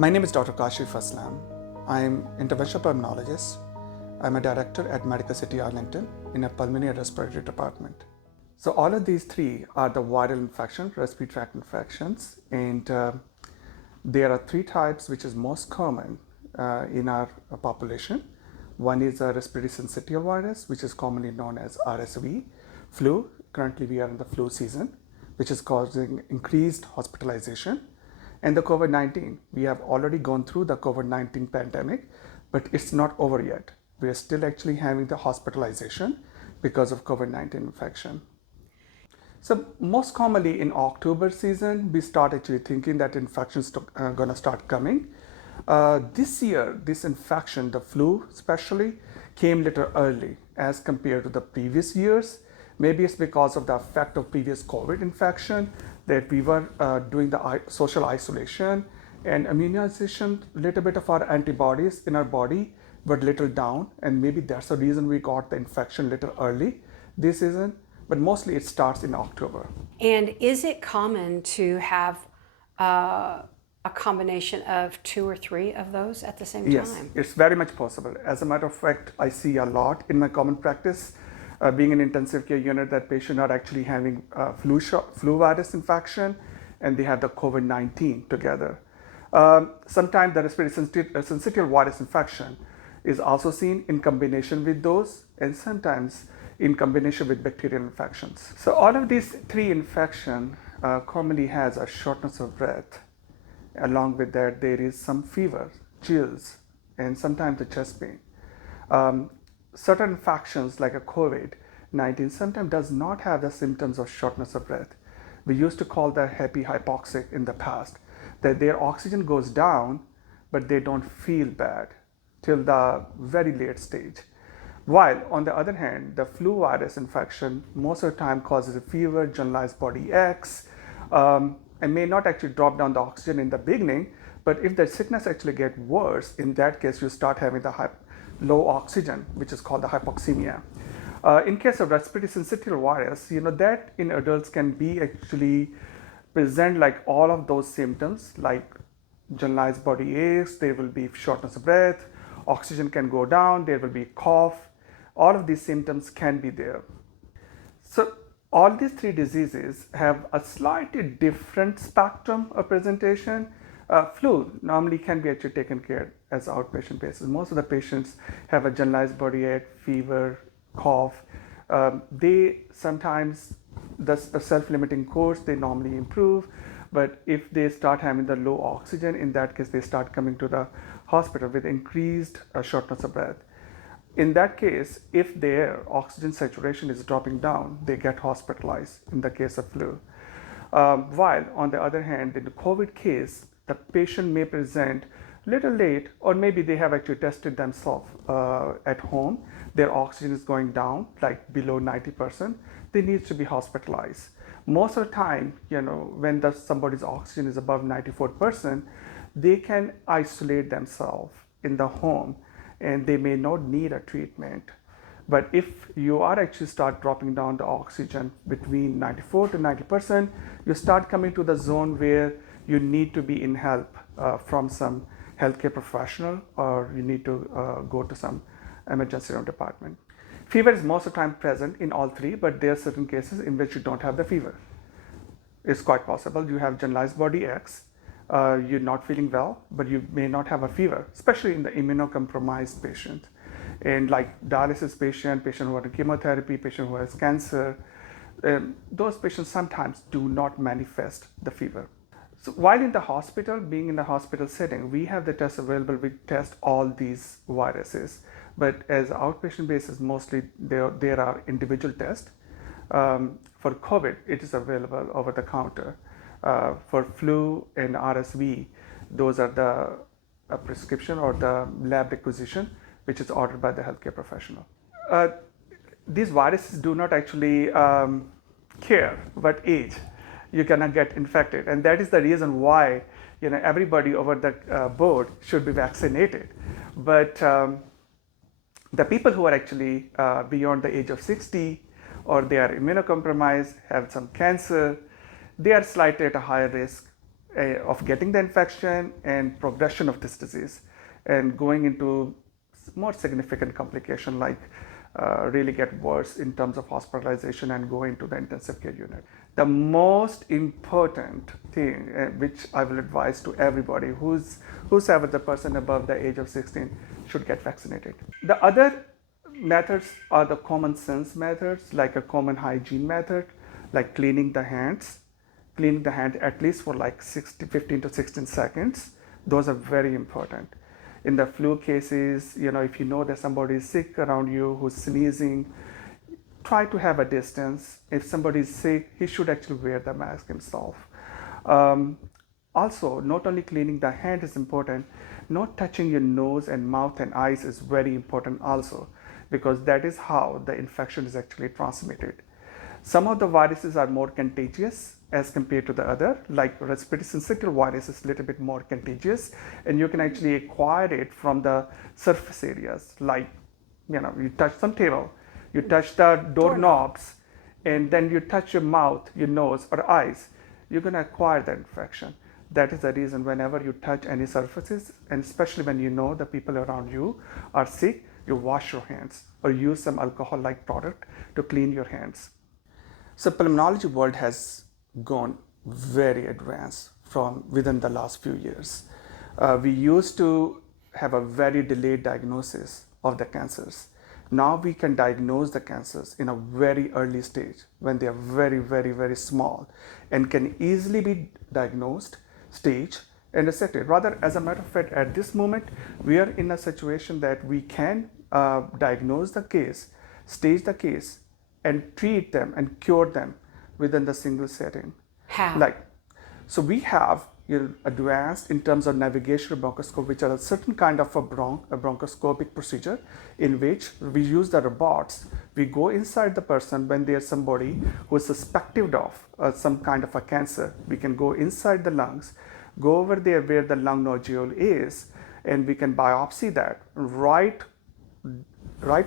My name is Dr. Kashif Aslam. I'm interventional pulmonologist. I'm a director at Medical City Arlington in a pulmonary and respiratory department. So all of these three are the viral infection, respiratory tract infections, and there are three types which is most common in our population. One is a respiratory syncytial virus, which is commonly known as Rsv Flu. Currently we are in the flu season, which is causing increased hospitalization. And the COVID-19, we have already gone through the COVID-19 pandemic, but it's not over yet. We are still actually having the hospitalization because of COVID-19 infection. So most commonly in October season, we start actually thinking that infections are gonna start coming. This year, this infection, the flu especially, came a little early as compared to the previous years. Maybe it's because of the effect of previous COVID infection that we were doing the social isolation and immunization. Little bit of our antibodies in our body were little down, and maybe that's the reason we got the infection little early this season. But mostly it starts in October. And is it common to have a combination of 2 or 3 of those at the same time? Yes, it's very much possible. As a matter of fact, I see a lot in my common practice, being an intensive care unit, that patients are actually having flu virus infection, and they have the COVID-19 together. Sometimes the respiratory syncytial virus infection is also seen in combination with those, and sometimes in combination with bacterial infections. So all of these three infections commonly has a shortness of breath. Along with that, there is some fever, chills, and sometimes the chest pain. Certain infections like a COVID-19 sometimes does not have the symptoms of shortness of breath. We used to call that happy hypoxic in the past, that their oxygen goes down, but they don't feel bad till the very late stage. While on the other hand, the flu virus infection most of the time causes a fever, generalized body aches, and may not actually drop down the oxygen in the beginning, but if the sickness actually gets worse, in that case you start having the low oxygen, which is called the hypoxemia. In case of respiratory syncytial virus, that in adults can be actually present like all of those symptoms, like generalized body aches, there will be shortness of breath, oxygen can go down, there will be cough. All of these symptoms can be there. So all these three diseases have a slightly different spectrum of presentation. Flu normally can be actually taken care as outpatient basis. Most of the patients have a generalized body ache, fever, cough. They sometimes, the self-limiting course, they normally improve. But if they start having the low oxygen, in that case, they start coming to the hospital with increased shortness of breath. In that case, if their oxygen saturation is dropping down, they get hospitalized in the case of flu. While on the other hand, in the COVID case, the patient may present little late, or maybe they have actually tested themselves at home. Their oxygen is going down, like below 90%. They need to be hospitalized. Most of the time, when somebody's oxygen is above 94%, they can isolate themselves in the home, and they may not need a treatment. But if you are actually start dropping down the oxygen between 94 to 90%, you start coming to the zone where you need to be in help from some healthcare professional, or you need to go to some emergency room department. Fever is most of the time present in all three, but there are certain cases in which you don't have the fever. It's quite possible you have generalized body aches, you're not feeling well, but you may not have a fever, especially in the immunocompromised patient. And like dialysis patient who are on chemotherapy, patient who has cancer, those patients sometimes do not manifest the fever. So while in the hospital, being in the hospital setting, we have the tests available. We test all these viruses, but as outpatient basis, mostly there are individual tests. For COVID, it is available over the counter. For flu and RSV, those are the prescription or the lab requisition, which is ordered by the healthcare professional. These viruses do not actually care what age you cannot get infected, and that is the reason why everybody over the board should be vaccinated. But the people who are actually beyond the age of 60, or they are immunocompromised, have some cancer, they are slightly at a higher risk of getting the infection and progression of this disease and going into more significant complication like really get worse in terms of hospitalization and go into the intensive care unit. The most important thing which I will advise to everybody whosoever the person above the age of 16 should get vaccinated. The other methods are the common sense methods, like a common hygiene method, like cleaning the hands at least for like 15 to 16 seconds. Those are very important. In the flu cases, if you know that somebody is sick around you who's sneezing, try to have a distance. If somebody is sick, he should actually wear the mask himself. Also, not only cleaning the hand is important, not touching your nose and mouth and eyes is very important also, because that is how the infection is actually transmitted. Some of the viruses are more contagious as compared to the other, like respiratory syncytial virus is a little bit more contagious, and you can actually acquire it from the surface areas, like you touch some table, you touch the doorknobs, and then you touch your mouth, your nose, or eyes, you're going to acquire that infection. That is the reason whenever you touch any surfaces, and especially when you know the people around you are sick, you wash your hands or use some alcohol-like product to clean your hands. So pulmonology world has gone very advanced from within the last few years. We used to have a very delayed diagnosis of the cancers. Now we can diagnose the cancers in a very early stage when they are very, very, very small and can easily be diagnosed, staged, and resected. Rather, as a matter of fact, at this moment, we are in a situation that we can diagnose the case, stage the case, and treat them and cure them within the single setting. How? So we have advanced in terms of navigational bronchoscopy, which are a certain kind of a bronchoscopic procedure in which we use the robots. We go inside the person when there's somebody who is suspected of some kind of a cancer. We can go inside the lungs, go over there where the lung nodule is, and we can biopsy that right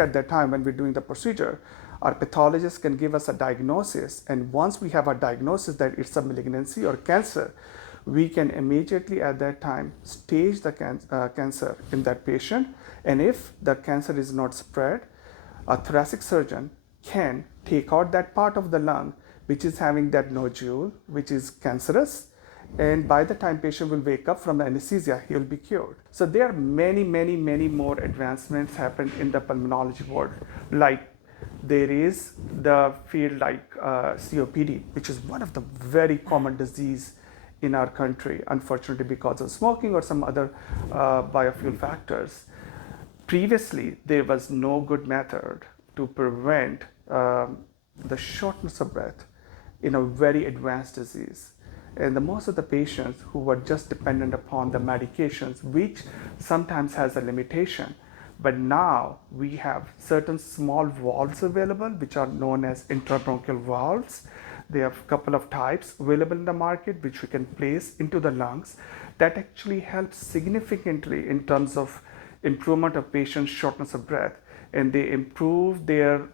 at that time when we're doing the procedure. Our pathologist can give us a diagnosis, and once we have a diagnosis that it's a malignancy or cancer, we can immediately at that time stage the cancer in that patient. And if the cancer is not spread, a thoracic surgeon can take out that part of the lung which is having that nodule, which is cancerous, and by the time patient will wake up from the anesthesia, he will be cured. So there are many, many, many more advancements happened in the pulmonology world. Like there is the field like COPD, which is one of the very common disease in our country, unfortunately because of smoking or some other biofuel factors. Previously, there was no good method to prevent the shortness of breath in a very advanced disease. And most of the patients who were just dependent upon the medications, which sometimes has a limitation. But now we have certain small valves available, which are known as intrabrachial valves. They have a couple of types available in the market, which we can place into the lungs. That actually helps significantly in terms of improvement of patients' shortness of breath, and they improve their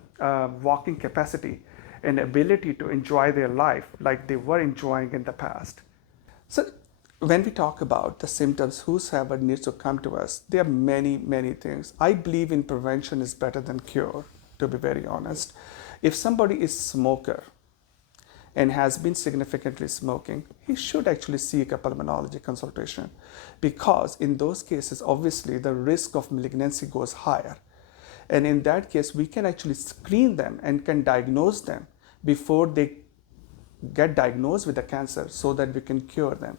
walking capacity and ability to enjoy their life like they were enjoying in the past. So when we talk about the symptoms, whosoever needs to come to us, there are many, many things. I believe in prevention is better than cure, to be very honest. If somebody is smoker and has been significantly smoking, he should actually seek a pulmonology consultation, because in those cases, obviously the risk of malignancy goes higher. And in that case, we can actually screen them and can diagnose them before they get diagnosed with a cancer so that we can cure them.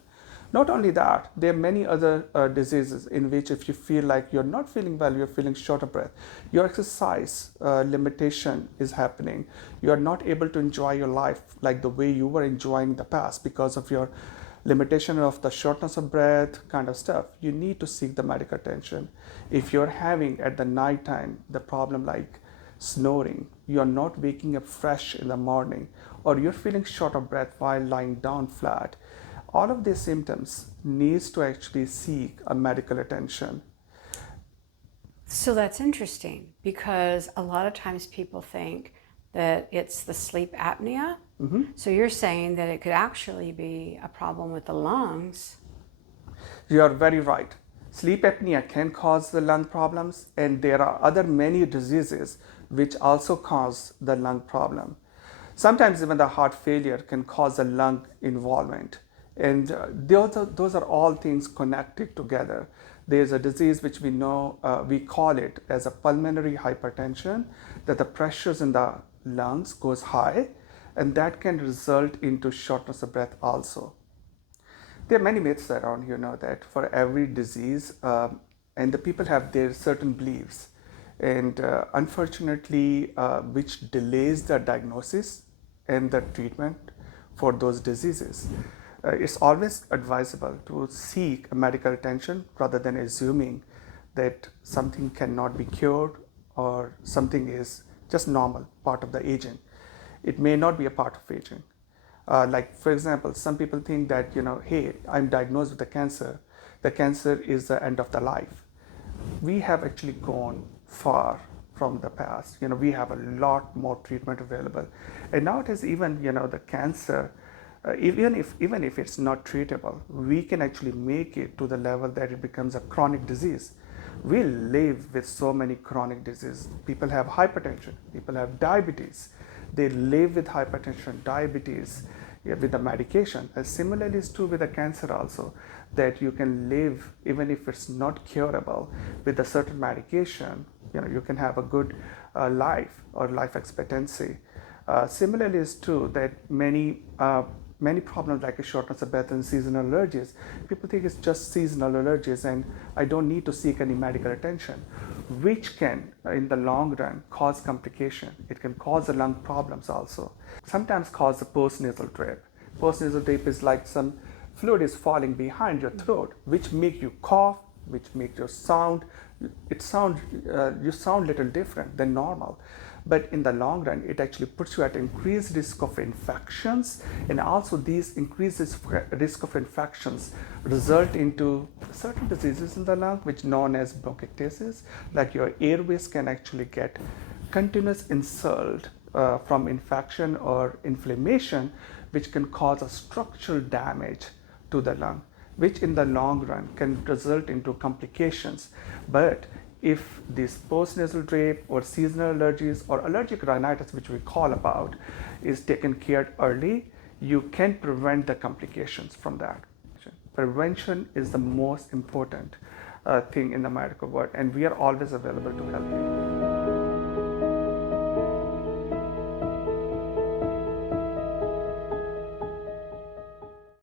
Not only that, there are many other diseases in which if you feel like you're not feeling well, you're feeling short of breath, your exercise limitation is happening, you're not able to enjoy your life like the way you were enjoying the past because of your limitation of the shortness of breath kind of stuff, you need to seek the medical attention. If you're having at the nighttime the problem like snoring, you're not waking up fresh in the morning, or you're feeling short of breath while lying down flat, all of these symptoms needs to actually seek a medical attention. So that's interesting, because a lot of times people think that it's the sleep apnea So you're saying that it could actually be a problem with the lungs. You are very right. Sleep apnea can cause the lung problems, and there are other many diseases which also cause the lung problem. Sometimes even the heart failure can cause a lung involvement, and those are all things connected together. There's a disease which we know, we call it as a pulmonary hypertension, that the pressures in the lungs goes high, and that can result into shortness of breath also. There are many myths around, that for every disease, and the people have their certain beliefs, and unfortunately, which delays the diagnosis and the treatment for those diseases. It's always advisable to seek medical attention rather than assuming that something cannot be cured or something is just normal, part of the aging. It may not be a part of aging. Like, for example, some people think that, hey, I'm diagnosed with a cancer. The cancer is the end of the life. We have actually gone far from the past. We have a lot more treatment available. And nowadays, even, the cancer, even if it's not treatable, we can actually make it to the level that it becomes a chronic disease. We live with so many chronic diseases. People have hypertension, people have diabetes. They live with hypertension, diabetes, with the medication. And similarly, it's true with the cancer also, that you can live, even if it's not curable, with a certain medication. You can have a good life or life expectancy. Similarly, it's true that many problems like a shortness of breath and seasonal allergies, people think it's just seasonal allergies and I don't need to seek any medical attention, which can, in the long run, cause complication. It can cause the lung problems also. Sometimes cause a postnasal drip. Postnasal drip is like some fluid is falling behind your throat, which make you cough, which make you sound, you sound a little different than normal. But in the long run, it actually puts you at increased risk of infections, and also these increased risk of infections result into certain diseases in the lung, which known as bronchiectasis. Like your airways can actually get continuous insult from infection or inflammation, which can cause a structural damage to the lung, which in the long run can result into complications. But if this postnasal drip or seasonal allergies or allergic rhinitis, which we call about, is taken care early, you can prevent the complications from that. Prevention is the most important thing in the medical world, and we are always available to help you.